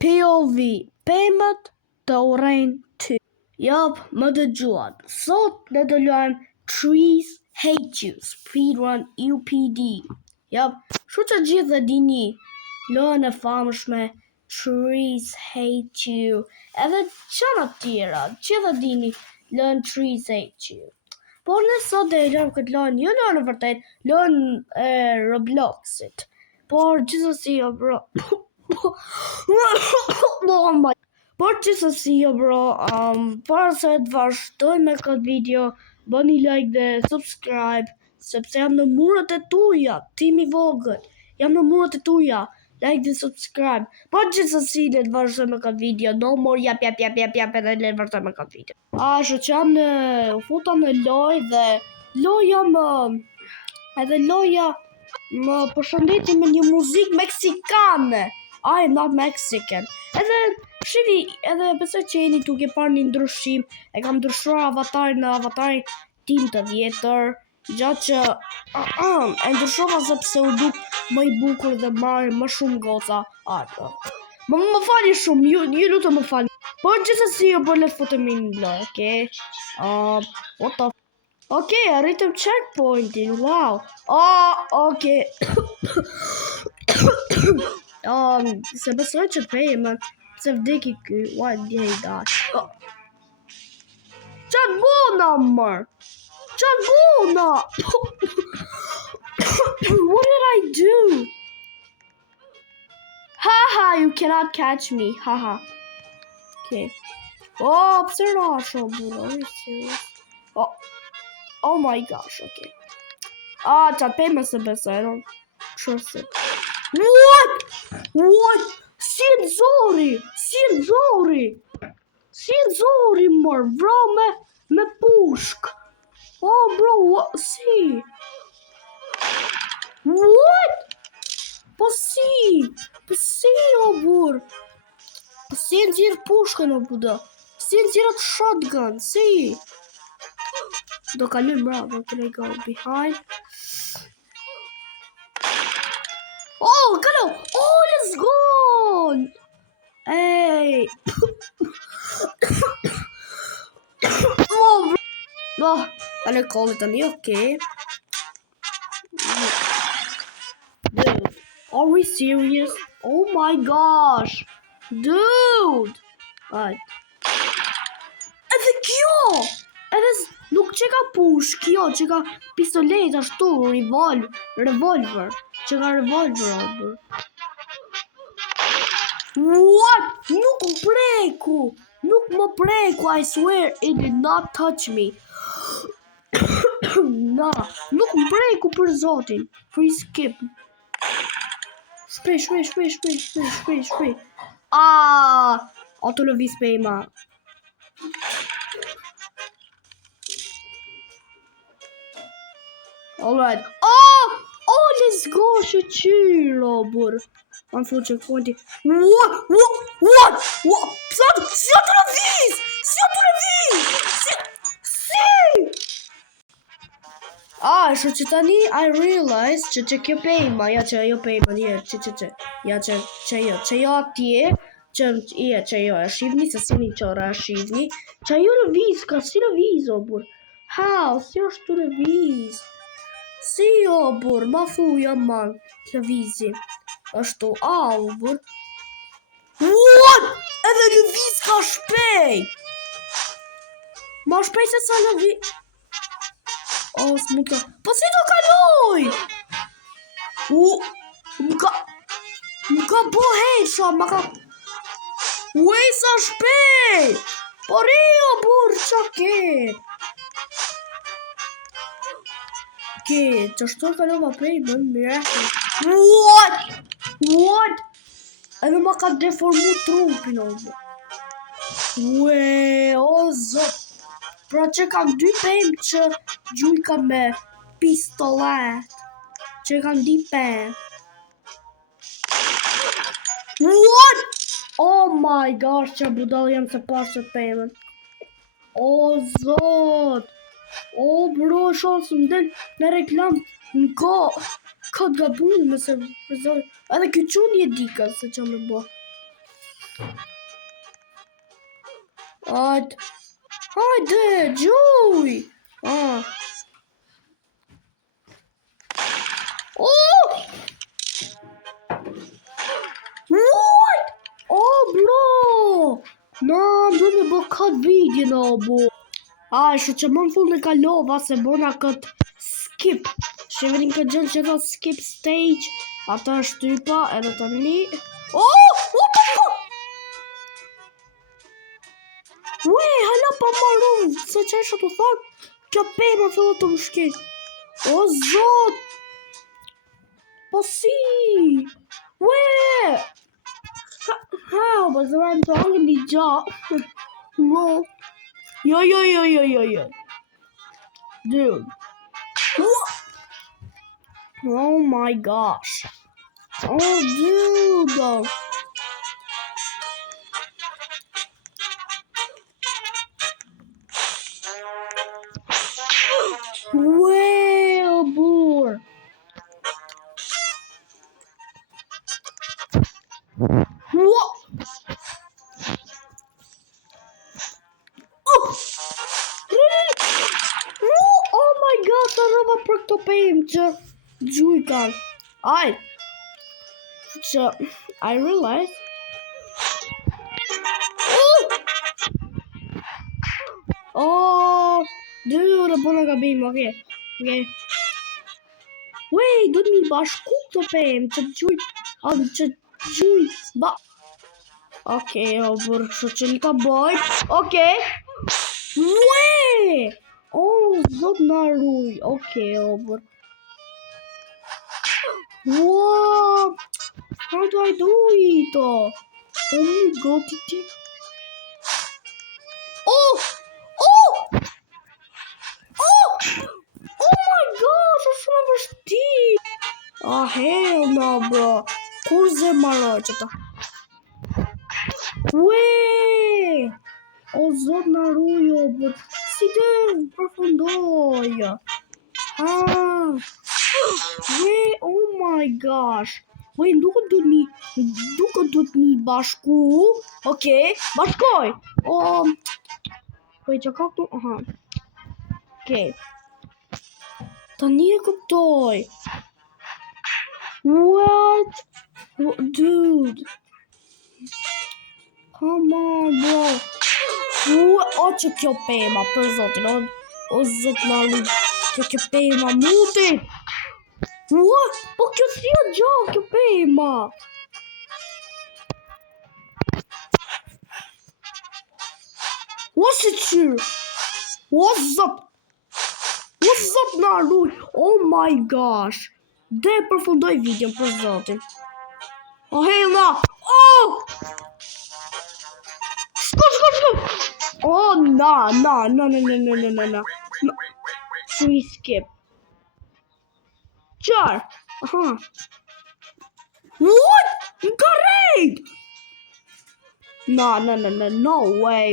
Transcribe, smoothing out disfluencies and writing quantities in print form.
POV, pemët të urejnë ty. Jop, më dëgjuat. Sot ne do luajmë Trees Hate You, Speedrun UPD. Jop, shu që gjithë dhe dini lojën e famshme Trees Hate You. Edhe qëna tjera, që dhe dini lojën Trees Hate You. Por ne sot dhe lojmë këtë lojën, jo lojën e vërtet, lojën e Robloxit. Por gjithësësi jo bro. Por gjithësësi jo bro, para se të vazhdoj me këtë video, bëni like dhe subscribe, sepse jam në murët e tuja, timi vogël, jam në murët e tuja, like dhe subscribe. Por gjithësësi le të vazhdoj me këtë video, no more jap, edhe le të vazhdoj me këtë video. Ashtu që jam u futa në loj dhe loja edhe loja më përshëndeti me një muzikë meksikane. I am not Mexican. Edhe shivi, edhe besoj që jeni duke parë një ndryshim, e kam ndryshuar avatarin në avatarin tim të vjetër, gjatë që e ndryshova sepse u duk më i bukur dhe marrë më shumë goca. Më fali shumë, ju lutem më fali. Por gjithësësi jo le të futemi në lojë, okay? What the okay, arritëm checkpointin, wow. Okay. Se besoj që pejmë, se vdeki ky, why did he die? Qa gona, mër? Qa gona? What did I do? Haha, you cannot catch me, haha. Okay. Pse rasho, bro, are you serious? Oh my gosh, okay. Qa pejmë se besoj, I don't trust it. What? Si nxori, mër, bro, me pushk. Bro, si? What? Po si, bur. Po si nxirë pushkën, buda. Si nxirë shotgun, si? Do kalojmë bravo, can I go behind? Kalo! Let's go! Hey! No, I call it an okay. Dude, are we serious? Oh my gosh! Dude! What? Edhe kjo! Edhe nuk që ka push, kjo që ka pistolet ashtu, revolver. Që ka revolver, What? Nuk më preku, I swear it did not touch me. Nah, nuk më preku për zotin. Free skip. Shprej. Auto lëviz pejma. Alright. Let's go, shqyro, bur. Am full checkpointi. What? Si auto lëviz! Shu që tani I realize që kjo pejma, që jo pejma, që jo atje, që jo e shivni, se si një qora e shivni, që jo lëviz, ka si lëviz, o bur. How? Si është të lëviz? Si o bur, ma fuja man, lëvizi. Ashtu, o bur. What? Edhe lëviz ka shpej! Ma shpej se sa lëviz... s'muka... Po si do kaloj? M'ka bo heqa, Uej sa shpej! Por o bur, qa ke? Që shto kalova prej, bën miracle. What? Edhe ma ka deformu trupin, o bur. Ue, o zot. Pra që kam dy pejmë që gjujka me pistolet. Që kam dy pejmë. What? Oh my gosh, që budal jam se pashe pejmën. O zot. O bro, shansë më del në reklam në ka të gabunë me se... Edhe kjo qunë je dika se që me bo. Hajde, gjuj! Oh! What? Oh, bro! No, do me bë kat video, no, bo. Shu që më në full në kalova se bona këtë skip. Shqeverin këtë gjënë që thot skip stage. Ata është typa edhe të një. Oh! What the fuck? Ue, hala pa marru. Se që isha të thak? Kjo pema fillo të më shkit. O, zot! Po si? Ue! Po zë vanë të angë një gja. Yo. Dude. What? Oh my gosh. Oh, dude. Well, boy. What? Oh my god, sa rëva për këto pejmë që gjujkan. Që I realized. Dude, bona gabim, okay. Wait, do të mi bashku këto pejmë që gjuj, Okay, burë, kështu që një ka boj. Okay. Wait! Oh, zot na ruj. Okay, burë. What? How do I do it? Oh my god, Oh my gosh, është shumë e vështirë. Hell no, bro. Kur zë marroj që ta? Ue! O zot na rujo, bro. Si të përfundoj. Oh my gosh. Ue, duket duhet mi bashku. Okay, bashkoj. Që ka këtu? Okay. Tani e kuptoj. What? Dude. Come on, bro. Që kjo pema, për zotin. O zot na lu. Kjo pema muti. What? Po kjo si e gjohë, kjo pema. What's it you? What's up na ruj? Oh my gosh. Dhe përfundoj video për zotin. Hej na. Shko. No. Free skip. Qar. What? Correct. No way.